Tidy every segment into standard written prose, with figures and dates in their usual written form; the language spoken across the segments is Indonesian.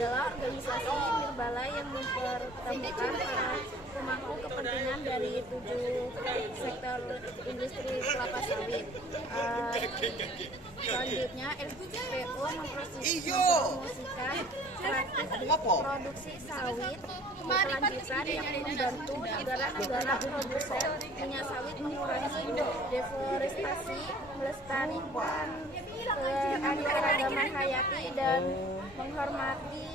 adalah organisasi Nirbala yang mempertemukan para pemangku kepentingan dari 7 sektor industri kelapa sawit. Selanjutnya, LPO mempromosikan praktik produksi sawit berkelanjutan yang membantu negara-negara produsen minyak sawit mengurangi deforestasi, melestarikan keanekaragaman hayati dan menghormati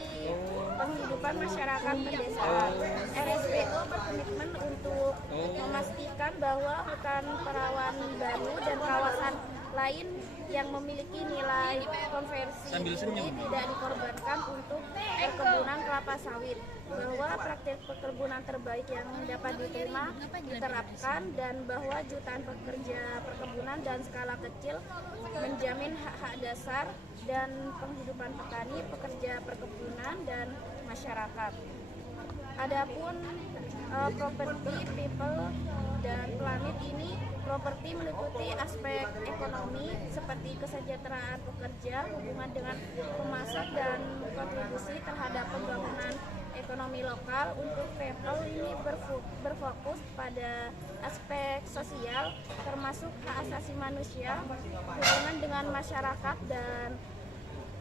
penghidupan masyarakat pedesaan. RSPO berkomitmen untuk memastikan bahwa hutan perawan baru dan kawasan lain yang memiliki nilai konversi tinggi tidak dikorbankan untuk perkebunan kelapa sawit, bahwa praktik perkebunan terbaik yang dapat diterapkan, dan bahwa jutaan pekerja perkebunan dan skala kecil menjamin hak-hak dasar dan penghidupan petani, pekerja perkebunan, dan masyarakat. Adapun properti, people, dan planet ini, properti meliputi aspek ekonomi seperti kesejahteraan pekerja, hubungan dengan pemasok, dan kontribusi terhadap pembangunan ekonomi lokal. Untuk people ini berfokus pada aspek sosial termasuk hak asasi manusia, hubungan dengan masyarakat, dan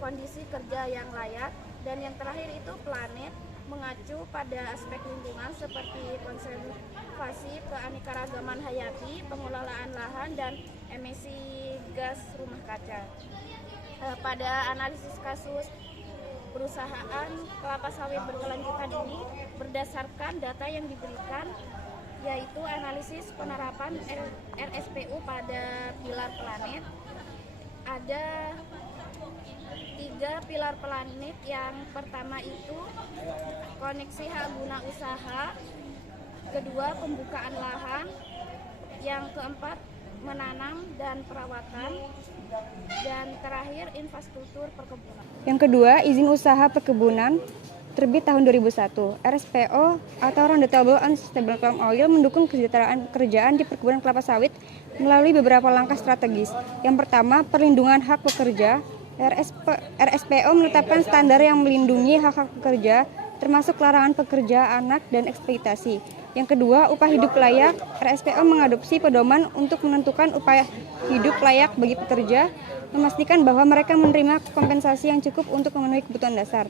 kondisi kerja yang layak. Dan yang terakhir itu planet, mengacu pada aspek lingkungan seperti konservasi keanekaragaman hayati, pengelolaan lahan, dan emisi gas rumah kaca. Pada analisis kasus perusahaan kelapa sawit berkelanjutan ini, berdasarkan data yang diberikan, yaitu analisis penerapan RSPU pada pilar planet, ada 3 pilar planet. Yang pertama itu koneksi hak guna usaha, kedua pembukaan lahan, yang keempat menanam dan perawatan, dan terakhir infrastruktur perkebunan. Yang kedua, izin usaha perkebunan terbit tahun 2001. RSPO atau Roundtable on Sustainable Palm Oil mendukung kesejahteraan pekerjaan di perkebunan kelapa sawit melalui beberapa langkah strategis. Yang pertama, perlindungan hak pekerja. RSPO menetapkan standar yang melindungi hak-hak pekerja, termasuk larangan pekerja anak dan eksploitasi. Yang kedua, upah hidup layak. RSPO mengadopsi pedoman untuk menentukan upah hidup layak bagi pekerja, memastikan bahwa mereka menerima kompensasi yang cukup untuk memenuhi kebutuhan dasar.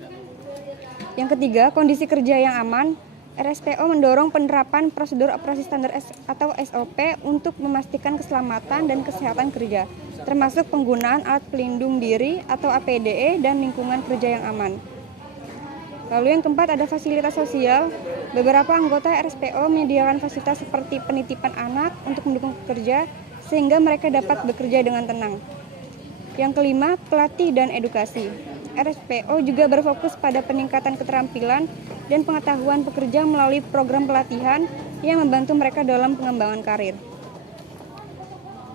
Yang ketiga, kondisi kerja yang aman. RSPO mendorong penerapan prosedur operasi standar atau SOP untuk memastikan keselamatan dan kesehatan kerja, termasuk penggunaan alat pelindung diri atau APDE dan lingkungan kerja yang aman. Lalu yang keempat, ada fasilitas sosial. Beberapa anggota RSPO menyediakan fasilitas seperti penitipan anak untuk mendukung pekerja sehingga mereka dapat bekerja dengan tenang. Yang kelima, pelatih dan edukasi. RSPO juga berfokus pada peningkatan keterampilan dan pengetahuan pekerja melalui program pelatihan yang membantu mereka dalam pengembangan karir.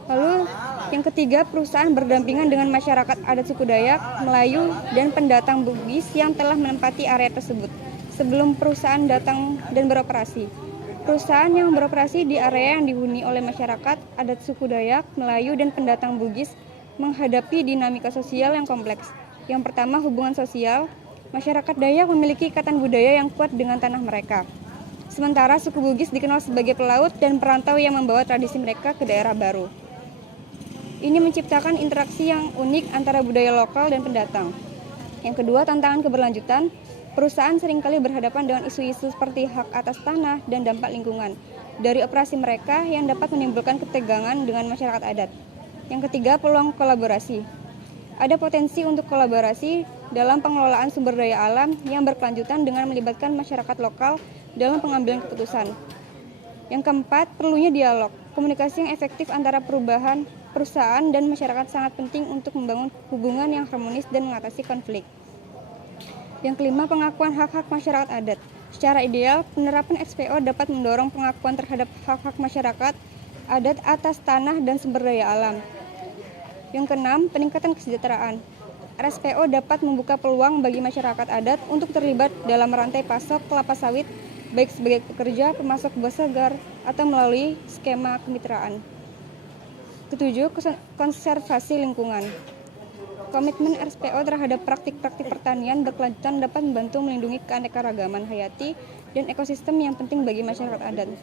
Lalu yang ketiga, perusahaan berdampingan dengan masyarakat adat suku Dayak, Melayu, dan pendatang Bugis yang telah menempati area tersebut sebelum perusahaan datang dan beroperasi. Perusahaan yang beroperasi di area yang dihuni oleh masyarakat adat suku Dayak, Melayu, dan pendatang Bugis menghadapi dinamika sosial yang kompleks. Yang pertama, hubungan sosial. Masyarakat Dayak memiliki ikatan budaya yang kuat dengan tanah mereka. Sementara suku Bugis dikenal sebagai pelaut dan perantau yang membawa tradisi mereka ke daerah baru. Ini menciptakan interaksi yang unik antara budaya lokal dan pendatang. Yang kedua, tantangan keberlanjutan. Perusahaan seringkali berhadapan dengan isu-isu seperti hak atas tanah dan dampak lingkungan dari operasi mereka yang dapat menimbulkan ketegangan dengan masyarakat adat. Yang ketiga, peluang kolaborasi. Ada potensi untuk kolaborasi dalam pengelolaan sumber daya alam yang berkelanjutan dengan melibatkan masyarakat lokal dalam pengambilan keputusan. Yang keempat, perlunya dialog. Komunikasi yang efektif antara perusahaan dan masyarakat sangat penting untuk membangun hubungan yang harmonis dan mengatasi konflik. Yang kelima, pengakuan hak-hak masyarakat adat. Secara ideal, penerapan SPO dapat mendorong pengakuan terhadap hak-hak masyarakat adat atas tanah dan sumber daya alam. Yang keenam, peningkatan kesejahteraan. RSPO dapat membuka peluang bagi masyarakat adat untuk terlibat dalam rantai pasok kelapa sawit, baik sebagai pekerja, pemasok buah segar, atau melalui skema kemitraan. Ketujuh, konservasi lingkungan. Komitmen RSPO terhadap praktik-praktik pertanian berkelanjutan dapat membantu melindungi keanekaragaman hayati dan ekosistem yang penting bagi masyarakat adat.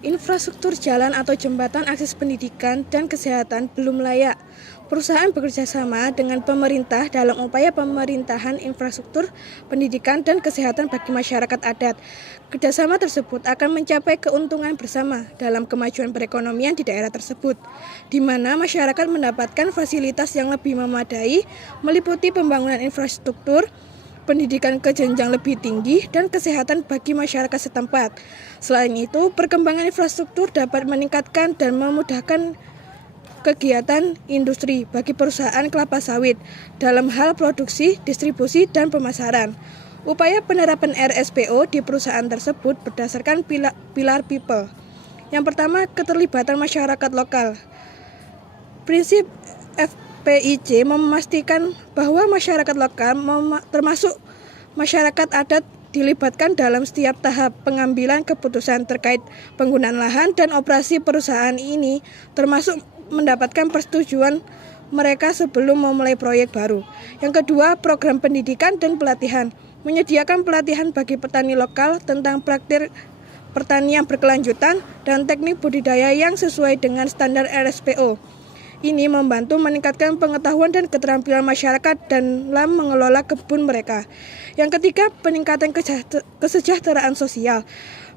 Infrastruktur jalan atau jembatan akses pendidikan dan kesehatan belum layak. Perusahaan bekerja sama dengan pemerintah dalam upaya pemerintahan infrastruktur pendidikan dan kesehatan bagi masyarakat adat. Kerjasama tersebut akan mencapai keuntungan bersama dalam kemajuan perekonomian di daerah tersebut, di mana masyarakat mendapatkan fasilitas yang lebih memadai, meliputi pembangunan infrastruktur, pendidikan ke jenjang lebih tinggi, dan kesehatan bagi masyarakat setempat. Selain itu, perkembangan infrastruktur dapat meningkatkan dan memudahkan kegiatan industri bagi perusahaan kelapa sawit dalam hal produksi, distribusi, dan pemasaran. Upaya penerapan RSPO di perusahaan tersebut berdasarkan pilar people. Yang pertama, keterlibatan masyarakat lokal. Prinsip FPIC memastikan bahwa masyarakat lokal termasuk masyarakat adat dilibatkan dalam setiap tahap pengambilan keputusan terkait penggunaan lahan dan operasi perusahaan ini, termasuk mendapatkan persetujuan mereka sebelum memulai proyek baru. Yang kedua, program pendidikan dan pelatihan. Menyediakan pelatihan bagi petani lokal tentang praktik pertanian berkelanjutan dan teknik budidaya yang sesuai dengan standar RSPO. Ini membantu meningkatkan pengetahuan dan keterampilan masyarakat dalam mengelola kebun mereka. Yang ketiga, peningkatan kesejahteraan sosial.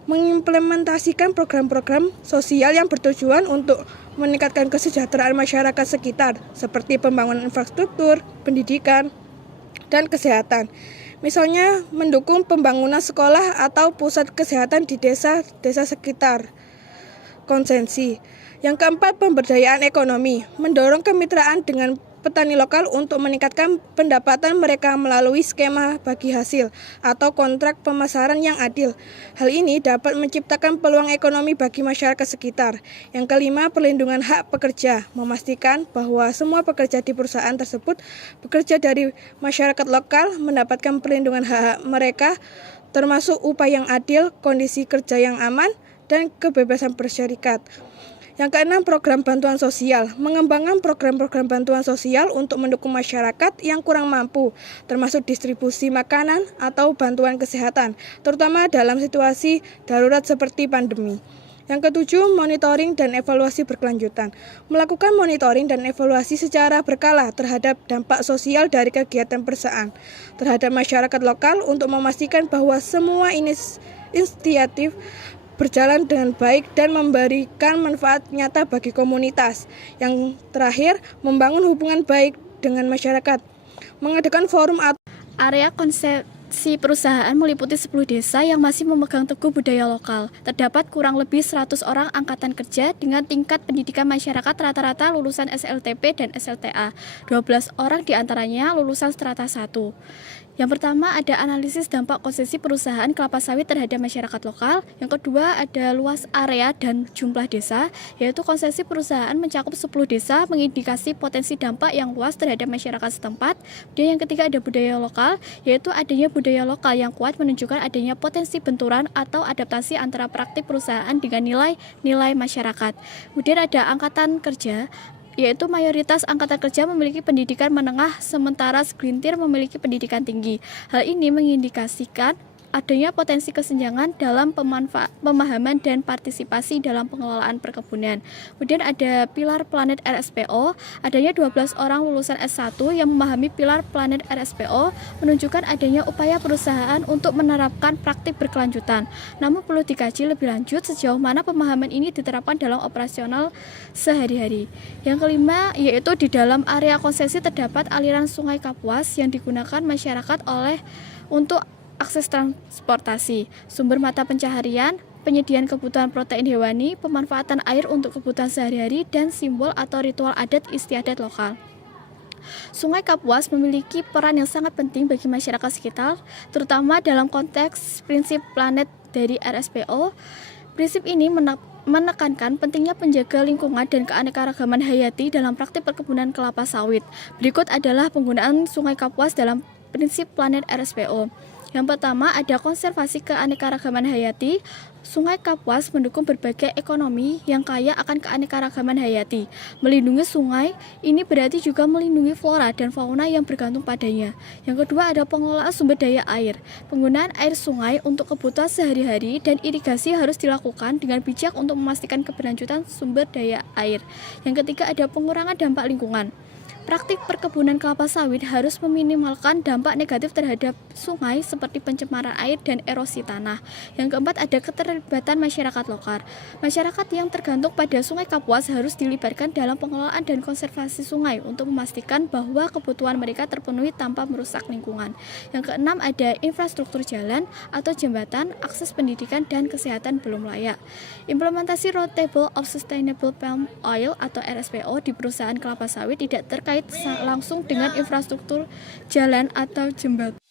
Mengimplementasikan program-program sosial yang bertujuan untuk meningkatkan kesejahteraan masyarakat sekitar, seperti pembangunan infrastruktur, pendidikan, dan kesehatan. Misalnya, mendukung pembangunan sekolah atau pusat kesehatan di desa sekitar konsensi. Yang keempat, pemberdayaan ekonomi, mendorong kemitraan dengan petani lokal untuk meningkatkan pendapatan mereka melalui skema bagi hasil atau kontrak pemasaran yang adil. Hal ini dapat menciptakan peluang ekonomi bagi masyarakat sekitar. Yang kelima, perlindungan hak pekerja, memastikan bahwa semua pekerja di perusahaan tersebut bekerja dari masyarakat lokal mendapatkan perlindungan hak mereka, termasuk upah yang adil, kondisi kerja yang aman, dan kebebasan berserikat. Yang keenam, program bantuan sosial, mengembangkan program-program bantuan sosial untuk mendukung masyarakat yang kurang mampu, termasuk distribusi makanan atau bantuan kesehatan, terutama dalam situasi darurat seperti pandemi. Yang ketujuh, monitoring dan evaluasi berkelanjutan, melakukan monitoring dan evaluasi secara berkala terhadap dampak sosial dari kegiatan perusahaan terhadap masyarakat lokal untuk memastikan bahwa semua inisiatif berjalan dengan baik dan memberikan manfaat nyata bagi komunitas. Yang terakhir, membangun hubungan baik dengan masyarakat. Mengadakan forum atau area konsepsi perusahaan meliputi 10 desa yang masih memegang teguh budaya lokal. Terdapat kurang lebih 100 orang angkatan kerja dengan tingkat pendidikan masyarakat rata-rata lulusan SLTP dan SLTA. 12 orang diantaranya lulusan strata 1. Yang pertama ada analisis dampak konsesi perusahaan kelapa sawit terhadap masyarakat lokal. Yang kedua ada luas area dan jumlah desa, yaitu konsesi perusahaan mencakup 10 desa mengindikasi potensi dampak yang luas terhadap masyarakat setempat. Dan yang ketiga ada budaya lokal, yaitu adanya budaya lokal yang kuat menunjukkan adanya potensi benturan atau adaptasi antara praktik perusahaan dengan nilai-nilai masyarakat. Kemudian ada angkatan kerja, yaitu mayoritas angkatan kerja memiliki pendidikan menengah sementara segelintir memiliki pendidikan tinggi. Hal ini mengindikasikan adanya potensi kesenjangan dalam pemahaman dan partisipasi dalam pengelolaan perkebunan. Kemudian ada pilar planet RSPO, adanya 12 orang lulusan S1 yang memahami pilar planet RSPO menunjukkan adanya upaya perusahaan untuk menerapkan praktik berkelanjutan. Namun perlu dikaji lebih lanjut sejauh mana pemahaman ini diterapkan dalam operasional sehari-hari. Yang kelima yaitu di dalam area konsesi terdapat aliran sungai Kapuas yang digunakan masyarakat untuk akses transportasi, sumber mata pencaharian, penyediaan kebutuhan protein hewani, pemanfaatan air untuk kebutuhan sehari-hari, dan simbol atau ritual adat istiadat lokal. Sungai Kapuas memiliki peran yang sangat penting bagi masyarakat sekitar, terutama dalam konteks prinsip planet dari RSPO. Prinsip ini menekankan pentingnya penjaga lingkungan dan keanekaragaman hayati dalam praktik perkebunan kelapa sawit. Berikut adalah penggunaan Sungai Kapuas dalam prinsip planet RSPO. Yang pertama ada konservasi keanekaragaman hayati. Sungai Kapuas mendukung berbagai ekonomi yang kaya akan keanekaragaman hayati. Melindungi sungai ini berarti juga melindungi flora dan fauna yang bergantung padanya. Yang kedua ada pengelolaan sumber daya air. Penggunaan air sungai untuk kebutuhan sehari-hari dan irigasi harus dilakukan dengan bijak untuk memastikan keberlanjutan sumber daya air. Yang ketiga ada pengurangan dampak lingkungan. Praktik perkebunan kelapa sawit harus meminimalkan dampak negatif terhadap sungai seperti pencemaran air dan erosi tanah. Yang keempat ada keterlibatan masyarakat lokal. Masyarakat yang tergantung pada Sungai Kapuas harus dilibatkan dalam pengelolaan dan konservasi sungai untuk memastikan bahwa kebutuhan mereka terpenuhi tanpa merusak lingkungan. Yang keenam ada infrastruktur jalan atau jembatan, akses pendidikan dan kesehatan belum layak. Implementasi Roundtable of Sustainable Palm Oil atau RSPO di perusahaan kelapa sawit tidak terkait langsung dengan infrastruktur jalan atau jembatan.